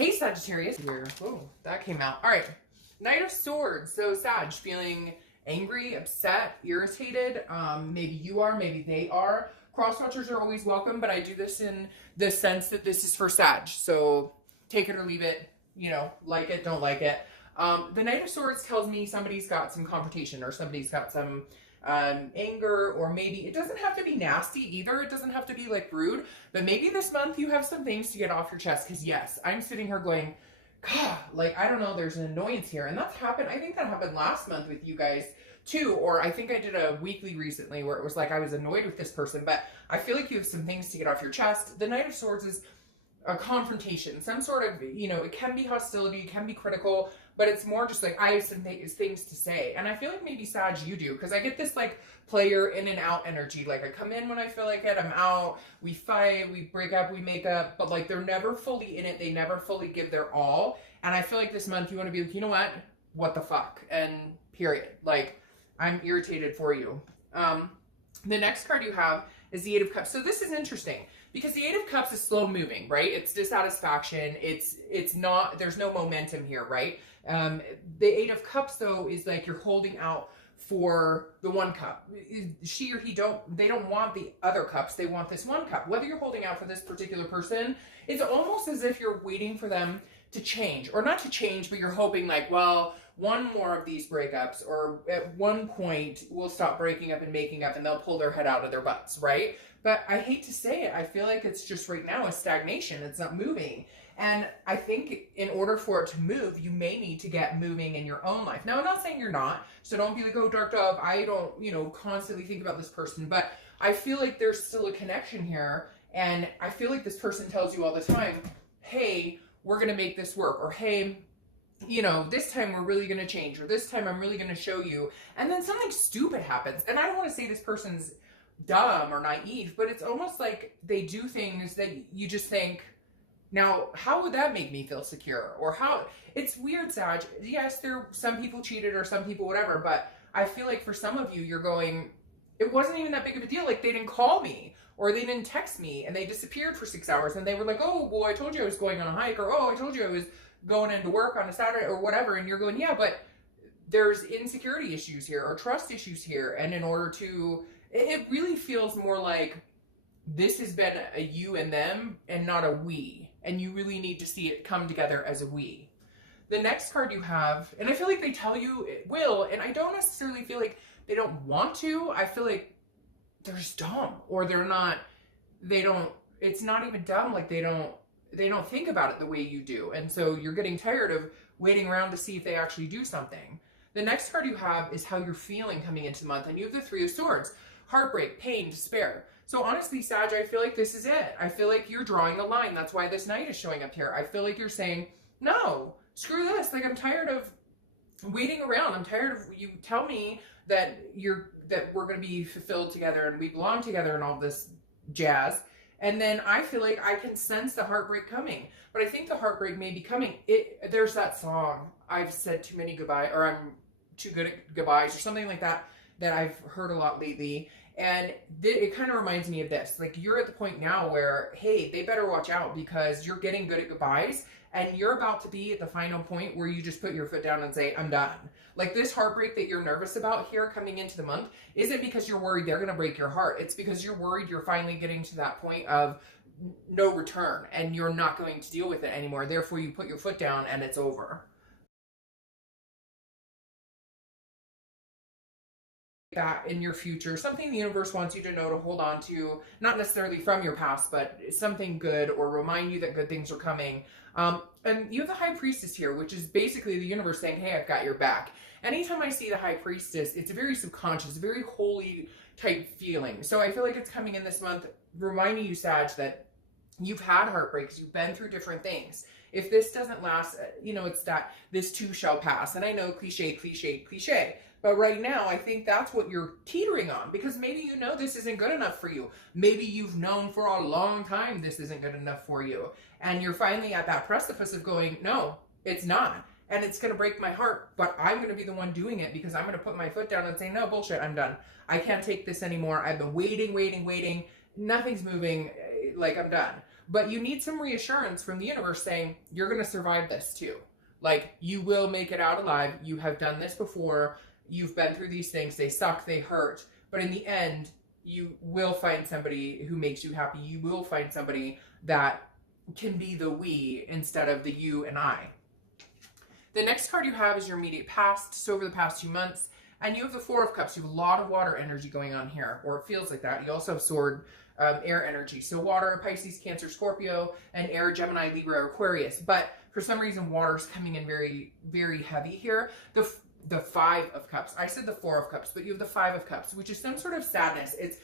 Hey, Sagittarius. Here. Oh, that came out. All right. Knight of Swords. So, Sag, feeling angry, upset, irritated. Maybe you are, maybe they are. Cross-watchers are always welcome, but I do this in the sense that this is for Sag. So, take it or leave it. You know, like it, don't like it. The Knight of Swords tells me somebody's got some confrontation or somebody's got some anger, or maybe it doesn't have to be nasty either. It doesn't have to be like rude, but maybe this month you have some things to get off your chest. Because yes, I'm sitting here going, God, like, I don't know, there's an annoyance here. And that's happened. I think that happened last month with you guys too. Or I think I did a weekly recently where it was like I was annoyed with this person, but I feel like you have some things to get off your chest. The Knight of Swords is a confrontation, some sort of, you know, it can be hostility, it can be critical, but it's more just like, I have some things to say. And I feel like maybe, Sag, you do, because I get this like player in and out energy. Like, I come in when I feel like it, I'm out, we fight, we break up, we make up, but like they're never fully in it, they never fully give their all. And I feel like this month you want to be like, you know what the fuck, and period. Like, I'm irritated for you. The next card you have is the Eight of Cups. So this is interesting because the Eight of Cups is slow moving, right? It's dissatisfaction. It's not, there's no momentum here, right? The Eight of Cups though is like you're holding out for the one cup. She or he they don't want the other cups. They want this one cup. Whether you're holding out for this particular person, it's almost as if you're waiting for them to change, or not to change, but you're hoping like, well, one more of these breakups, or at one point we'll stop breaking up and making up and they'll pull their head out of their butts, right? But I hate to say it, I feel like it's just right now a stagnation. It's not moving. And I think in order for it to move, you may need to get moving in your own life. Now, I'm not saying you're not, so don't be like, oh, dark dove, I don't, you know, constantly think about this person, but I feel like there's still a connection here. And I feel like this person tells you all the time, hey, we're going to make this work, or hey, you know, this time we're really going to change, or this time I'm really going to show you. And then something stupid happens. And I don't want to say this person's dumb or naive, but it's almost like they do things that you just think, now, how would that make me feel secure? Or how, it's weird, Sag. Yes, some people cheated or some people whatever, but I feel like for some of you, you're going, it wasn't even that big of a deal. Like, they didn't call me, or they didn't text me, and they disappeared for 6 hours, and they were like, oh, well, I told you I was going on a hike, or oh, I told you I was going into work on a Saturday, or whatever. And you're going, yeah, but there's insecurity issues here, or trust issues here. And in order to, it really feels more like this has been a you and them and not a we. And you really need to see it come together as a we. The next card you have, and I feel like they tell you it will, and I don't necessarily feel like they don't want to. I feel like they're just dumb, or it's not even dumb, like they don't think about it the way you do. And so you're getting tired of waiting around to see if they actually do something. The next card you have is how you're feeling coming into the month, and you have the Three of Swords. Heartbreak, pain, despair. So honestly, Sag, I feel like this is it. I feel like you're drawing a line. That's why this Knight is showing up here. I feel like you're saying, no, screw this. Like, I'm tired of waiting around. I'm tired of you tell me that we're going to be fulfilled together and we belong together and all this jazz. And then I feel like I can sense the heartbreak coming. But I think the heartbreak may be coming. There's that song, I've said too many goodbye, or I'm too good at goodbyes, or something like that I've heard a lot lately. And it kind of reminds me of this. Like, you're at the point now where, hey, they better watch out, because you're getting good at goodbyes, and you're about to be at the final point where you just put your foot down and say, I'm done. Like, this heartbreak that you're nervous about here coming into the month isn't because you're worried they're going to break your heart. It's because you're worried you're finally getting to that point of no return, and you're not going to deal with it anymore. Therefore, you put your foot down and it's over. That in your future, something the universe wants you to know, to hold on to, not necessarily from your past, but something good, or remind you that good things are coming. And you have the High Priestess here, which is basically the universe saying, hey, I've got your back. Anytime I see the High Priestess, it's a very subconscious, very holy type feeling. So I feel like it's coming in this month, reminding you, Sag, that you've had heartbreaks, you've been through different things. If this doesn't last, you know, it's that this too shall pass. And I know, cliche, cliche, cliche. But right now, I think that's what you're teetering on, because maybe you know this isn't good enough for you. Maybe you've known for a long time this isn't good enough for you. And you're finally at that precipice of going, no, it's not. And it's going to break my heart, but I'm going to be the one doing it, because I'm going to put my foot down and say, no, bullshit, I'm done. I can't take this anymore. I've been waiting. Nothing's moving. Like, I'm done. but you need some reassurance from the universe saying, you're going to survive this too. Like, you will make it out alive. You have done this before. You've been through these things. They suck, they hurt. But in the end, you will find somebody who makes you happy. You will find somebody that can be the we instead of the you and I. The next card you have is your immediate past. So over the past few months, and you have the Four of Cups. You have a lot of water energy going on here, or it feels like that. You also have Sword, air energy. So water, Pisces, Cancer, Scorpio, and air, Gemini, Libra, Aquarius. But for some reason, water is coming in very, very heavy here. The Five of Cups. I said the Four of Cups, but you have the Five of Cups, which is some sort of sadness. It's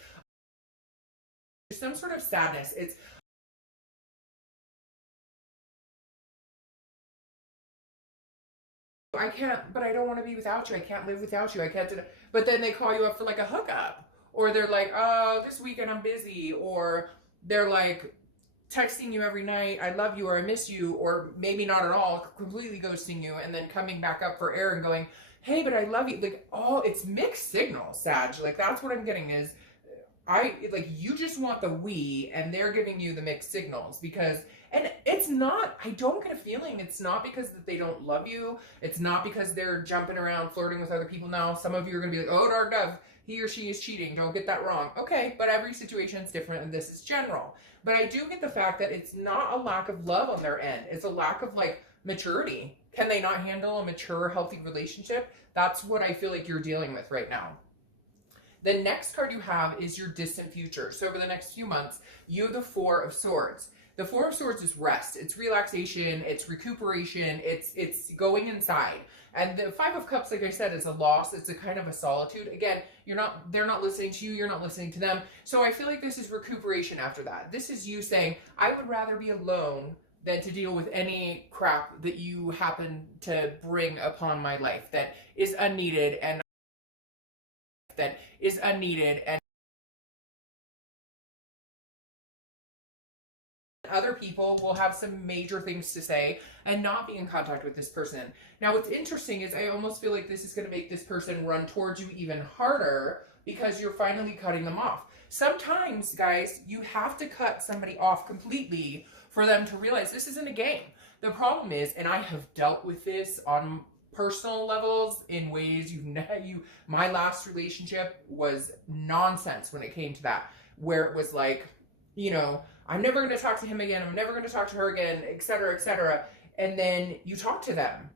some sort of sadness. It's I can't, but I don't want to be without you. I can't live without you. I can't do that. But then they call you up for like a hookup, or they're like, oh, this weekend I'm busy, or they're like texting you every night, I love you, or I miss you, or maybe not at all, completely ghosting you, and then coming back up for air and going, hey, but I love you. Like, oh, it's mixed signals, Sag. Like, that's what I'm getting is, you just want the we, and they're giving you the mixed signals because, and it's not, I don't get a feeling, it's not because that they don't love you. It's not because they're jumping around flirting with other people now. Some of you are going to be like, oh, Dark Dove, he or she is cheating. Don't get that wrong. Okay, but every situation is different, and this is general. But I do get the fact that it's not a lack of love on their end. It's a lack of, like, maturity. Can they not handle a mature, healthy relationship? That's what I feel like you're dealing with right now. The next card you have is your distant future. So over the next few months, you have the Four of Swords. The Four of Swords is rest. It's relaxation. It's recuperation. It's going inside. And the Five of Cups, like I said, is a loss. It's a kind of a solitude. Again, they're not listening to you. You're not listening to them. So I feel like this is recuperation after that. This is you saying, I would rather be alone than to deal with any crap that you happen to bring upon my life that is unneeded and other people will have some major things to say and not be in contact with this person. Now, what's interesting is I almost feel like this is going to make this person run towards you even harder because you're finally cutting them off. Sometimes, guys, you have to cut somebody off completely for them to realize this isn't a game. The problem is, and I have dealt with this on personal levels in ways my last relationship was nonsense when it came to that, where it was like, I'm never going to talk to him again. I'm never going to talk to her again, et cetera, et cetera. And then you talk to them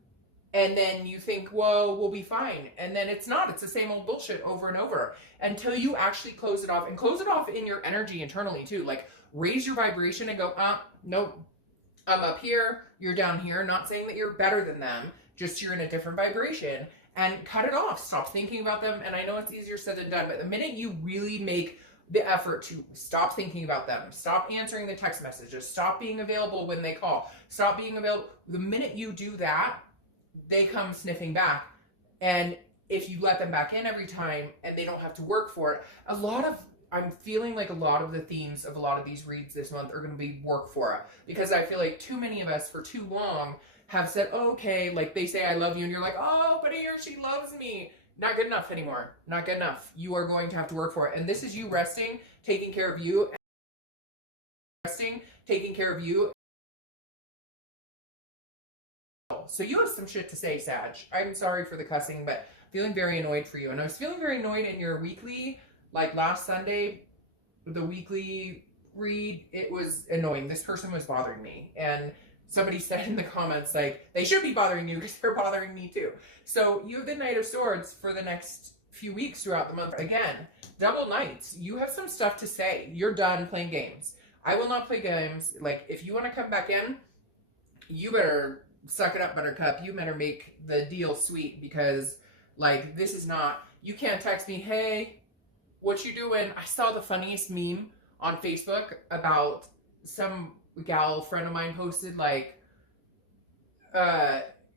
and then you think, whoa, we'll be fine. And then it's not, it's the same old bullshit over and over until you actually close it off, and close it off in your energy internally too. Like, raise your vibration and go, nope, I'm up here, you're down here. Not saying that you're better than them, just you're in a different vibration, and cut it off. Stop thinking about them. And I know it's easier said than done, but the minute you really make the effort to stop thinking about them, stop answering the text messages, stop being available when they call, stop being available, the minute you do that, they come sniffing back. And if you let them back in every time and they don't have to work for it, I'm feeling like a lot of the themes of a lot of these reads this month are going to be work for it, because I feel like too many of us for too long have said, oh, okay, like they say I love you and you're like, oh, but he or she loves me. Not good enough anymore. Not good enough. You are going to have to work for it. And this is you resting, taking care of you, So you have some shit to say, Sag. I'm sorry for the cussing, but feeling very annoyed for you. And I was feeling very annoyed in your weekly, like last Sunday, the weekly read, it was annoying. This person was bothering me. And somebody said in the comments, like, they should be bothering you because they're bothering me too. So you have the Knight of Swords for the next few weeks throughout the month. Again, double knights. You have some stuff to say. You're done playing games. I will not play games. Like, if you want to come back in, you better suck it up, buttercup. You better make the deal sweet, because, like, this is not, you can't text me, hey, what you doing? I saw the funniest meme on Facebook about some gal friend of mine posted, like,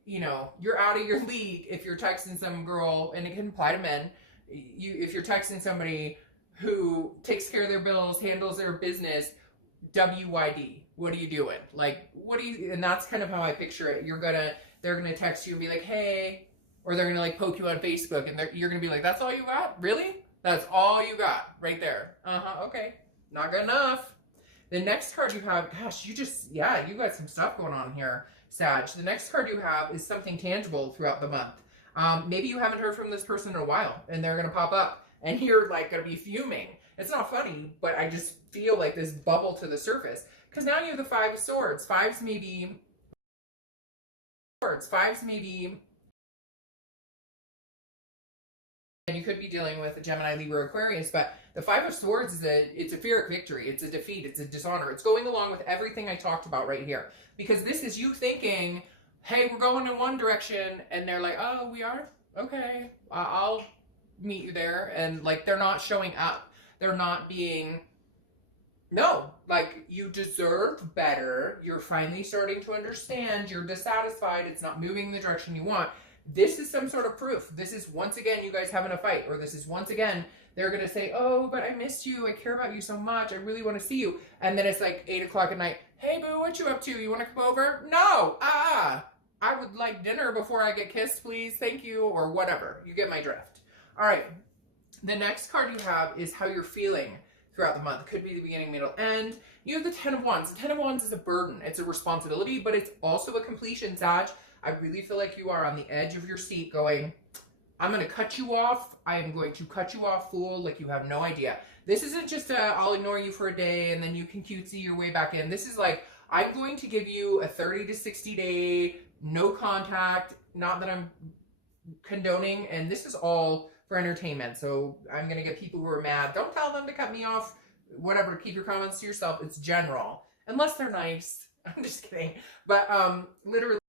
you're out of your league if you're texting some girl, and it can apply to men. If you're texting somebody who takes care of their bills, handles their business, WYD, what are you doing? Like, and that's kind of how I picture it. They're gonna text you and be like, hey, or they're gonna like poke you on Facebook, and you're gonna be like, that's all you got? Really? That's all you got right there? Okay, not good enough. The next card you have, gosh, you got some stuff going on here, Sag. The next card you have is something tangible throughout the month. Maybe you haven't heard from this person in a while, and they're going to pop up, and you're like going to be fuming. It's not funny, but I just feel like this bubble to the surface. Because now you have the Five of Swords. Fives maybe, and you could be dealing with a Gemini, Libra, Aquarius, but the Five of Swords it's a Pyrrhic victory. It's a defeat. It's a dishonor. It's going along with everything I talked about right here. Because this is you thinking, hey, we're going in one direction, and they're like, oh, we are? Okay, I'll meet you there. And like, they're not showing up. They're not being, no, like, you deserve better. You're finally starting to understand. You're dissatisfied. It's not moving in the direction you want. This is some sort of proof. This is once again you guys having a fight, or this is once again they're going to say, oh, but I missed you. I care about you so much. I really want to see you. And then it's like 8 o'clock at night. Hey, boo, what you up to? You want to come over? No. I would like dinner before I get kissed, please. Thank you. Or whatever. You get my drift. All right. The next card you have is how you're feeling throughout the month. It could be the beginning, middle, end. You have the Ten of Wands. The Ten of Wands is a burden. It's a responsibility, but it's also a completion, Sag. I really feel like you are on the edge of your seat going, I'm going to cut you off. I am going to cut you off, fool, like you have no idea. This isn't just I'll ignore you for a day and then you can cutesy your way back in. This is like, I'm going to give you a 30 to 60 day, no contact, not that I'm condoning, and this is all for entertainment. So I'm going to get people who are mad. Don't tell them to cut me off, whatever, keep your comments to yourself. It's general, unless they're nice. I'm just kidding. But literally,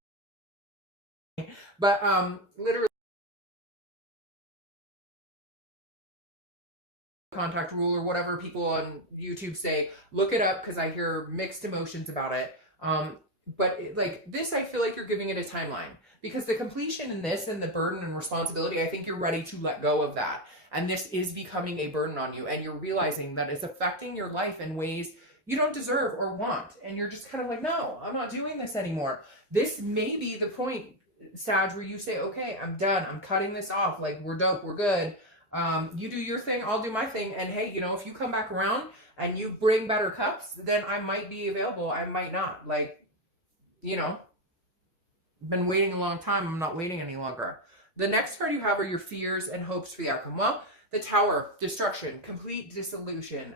contact rule or whatever people on YouTube say, look it up because I hear mixed emotions about it. But like this, I feel like you're giving it a timeline because the completion in this and the burden and responsibility, I think you're ready to let go of that. And this is becoming a burden on you, and you're realizing that it's affecting your life in ways you don't deserve or want. And you're just kind of like, no, I'm not doing this anymore. This may be the point, Sag, where you say, okay, I'm done. I'm cutting this off. Like, we're dope. We're good. You do your thing. I'll do my thing. And hey, you know, if you come back around and you bring better cups, then I might be available. I might not. Like, you know, been waiting a long time. I'm not waiting any longer. The next card you have are your fears and hopes for the outcome. Well, the Tower, destruction, complete dissolution,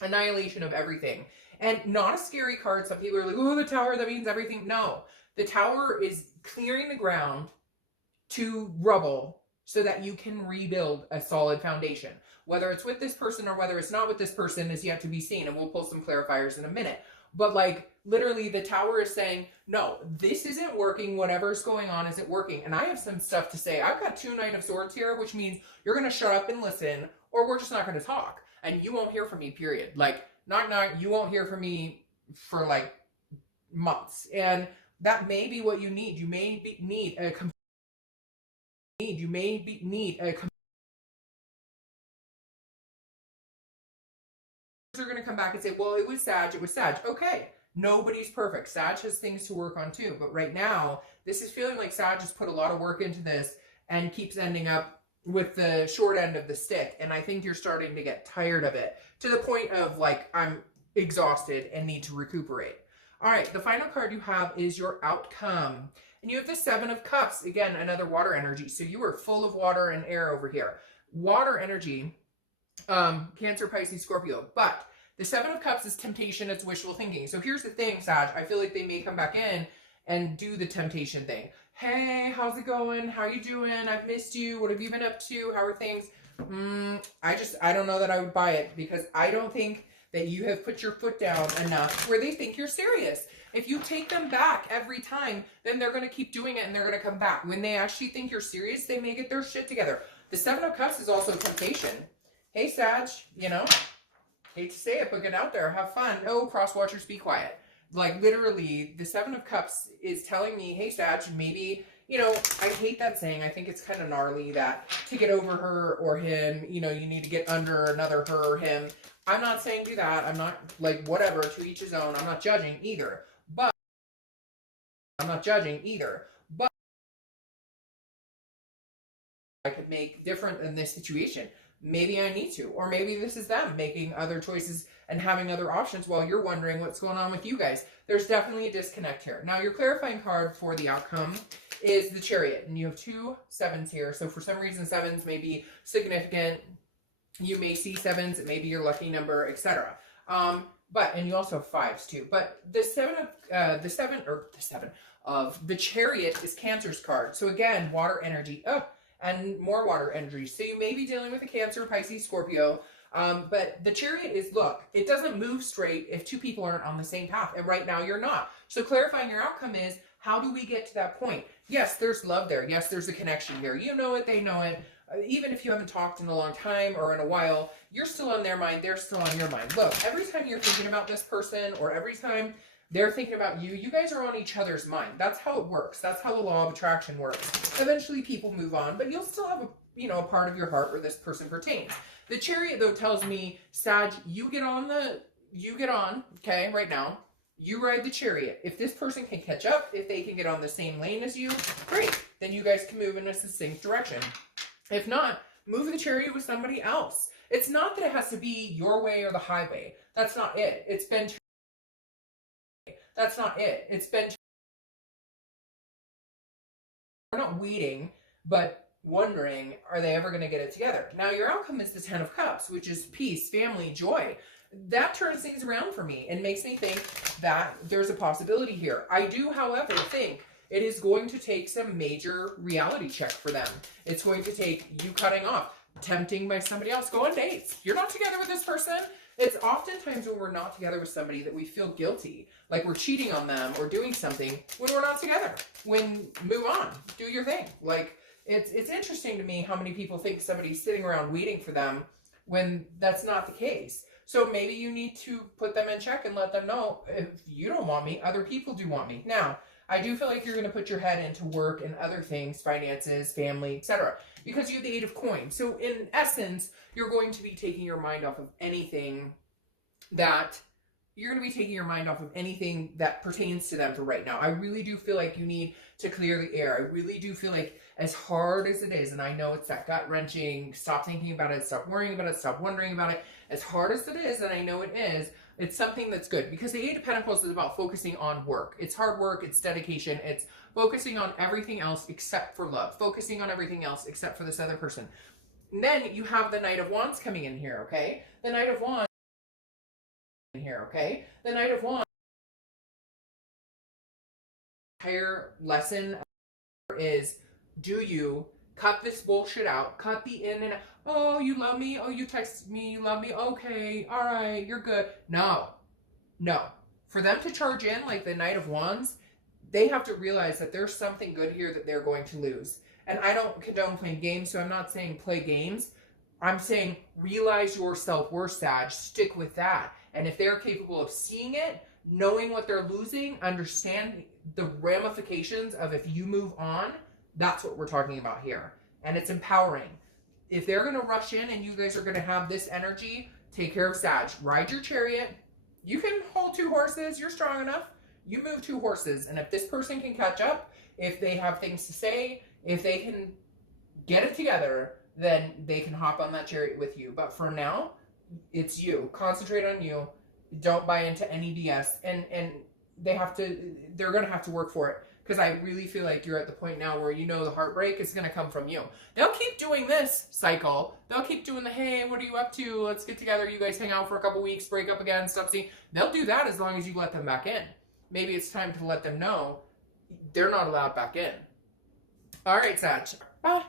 annihilation of everything. And not a scary card. Some people are like, oh, the Tower, that means everything. No, the Tower is clearing the ground to rubble so that you can rebuild a solid foundation. Whether it's with this person or whether it's not with this person is yet to be seen. And we'll pull some clarifiers in a minute. But like, literally, the Tower is saying, no, this isn't working. Whatever's going on isn't working. And I have some stuff to say. I've got 2 Knight of Swords here, which means you're going to shut up and listen, or we're just not going to talk. And you won't hear from me, period. Like, you won't hear from me for like months. And that may be what you need. You may need a are going to come back and say, well, it was Sag. Okay, nobody's perfect. Sag has things to work on too. But right now, this is feeling like Sag has put a lot of work into this and keeps ending up with the short end of the stick. And I think you're starting to get tired of it to the point of like, I'm exhausted and need to recuperate. All right, the final card you have is your outcome. And you have the 7 of Cups. Again, another water energy. So you are full of water and air over here. Water energy, Cancer, Pisces, Scorpio. But the 7 of Cups is temptation. It's wishful thinking. So here's the thing, Sag. I feel like they may come back in and do the temptation thing. Hey, how's it going? How you doing? I've missed you. What have you been up to? How are things? I don't know that I would buy it because I don't think that you have put your foot down enough where they think you're serious. If you take them back every time, then they're going to keep doing it and they're going to come back. When they actually think you're serious, they may get their shit together. The 7 of Cups is also temptation. Hey, Sag, you know, hate to say it, but get out there, have fun. Oh, cross watchers, be quiet. Like, literally, the 7 of Cups is telling me, hey, Sag, maybe, you know, I hate that saying. I think it's kind of gnarly that to get over her or him, you know, you need to get under another her or him. I'm not saying do that. I'm not, like, whatever, to each his own. I'm not judging either. But I could make different in this situation. maybe I need to. Or maybe this is them making other choices and having other options while you're wondering what's going on with you guys. There's definitely a disconnect here. Now, your clarifying card for the outcome is the Chariot, and you have 2 sevens here. So for some reason, sevens may be significant. You may see sevens, it may be your lucky number, etc. And you also have 5s too. But the seven of the Chariot is Cancer's card. So again, water energy, and more water energy. So you may be dealing with a Cancer, Pisces, Scorpio. But the Chariot is, look, it doesn't move straight if 2 people aren't on the same path. And right now you're not. So clarifying your outcome is, how do we get to that point? Yes, there's love there. Yes, there's a connection here. You know it, they know it. Even if you haven't talked in a long time or in a while, you're still on their mind. They're still on your mind. Look, every time you're thinking about this person or every time they're thinking about you, you guys are on each other's mind. That's how it works. That's how the law of attraction works. Eventually people move on, but you'll still have a part of your heart where this person pertains. The Chariot, though, tells me, Sag, you get on, okay, right now. You ride the Chariot. If this person can catch up, if they can get on the same lane as you, great. Then you guys can move in a succinct direction. If not, move the Chariot with somebody else. It's not that it has to be your way or the highway. That's not it. That's not it. We're not waiting, but wondering, are they ever going to get it together? Now, your outcome is the 10 of Cups, which is peace, family, joy. That turns things around for me and makes me think that there's a possibility here. I do, however, think it is going to take some major reality check for them. It's going to take you cutting off, tempting by somebody else, go on dates. You're not together with this person. It's oftentimes when we're not together with somebody that we feel guilty, like we're cheating on them or doing something when we're not together. Move on, do your thing. Like, it's interesting to me how many people think somebody's sitting around waiting for them when that's not the case. So maybe you need to put them in check and let them know, if you don't want me, other people do want me. Now, I do feel like you're going to put your head into work and other things, finances, family, etc. Because you have the 8 of Coins. So in essence, you're going to be taking your mind off of anything that pertains to them for right now. I really do feel like you need to clear the air. I really do feel like, as hard as it is, and I know it's that gut-wrenching, stop thinking about it, stop worrying about it, stop wondering about it. As hard as it is, and I know it is, it's something that's good. Because the 8 of Pentacles is about focusing on work. It's hard work, it's dedication, it's focusing on everything else except for love. Focusing on everything else except for this other person. And then you have the Knight of Wands coming in here, okay? The Knight of Wands in here, okay? The Knight of Wands. Entire lesson is, do you cut this bullshit out? Cut the in and out. Oh, you love me? Oh, you text me, you love me? Okay, all right, you're good. No. For them to charge in like the Knight of Wands, they have to realize that there's something good here that they're going to lose. And I don't condone playing games, so I'm not saying play games. I'm saying realize your self-worth, Sag. Stick with that. And if they're capable of seeing it, knowing what they're losing, understand the ramifications of if you move on, that's what we're talking about here. And it's empowering. If they're going to rush in and you guys are going to have this energy, take care of Sag. Ride your Chariot. You can hold 2 horses. You're strong enough. You move 2 horses. And if this person can catch up, if they have things to say, if they can get it together, then they can hop on that Chariot with you. But for now, it's you. Concentrate on you. Don't buy into any BS. And they're going to have to work for it. Because I really feel like you're at the point now where you know the heartbreak is going to come from you. They'll keep doing this cycle. They'll keep doing the, hey, what are you up to? Let's get together. You guys hang out for a couple weeks, break up again, stuff. See, they'll do that as long as you let them back in. Maybe it's time to let them know they're not allowed back in. All right, Sag. Bye.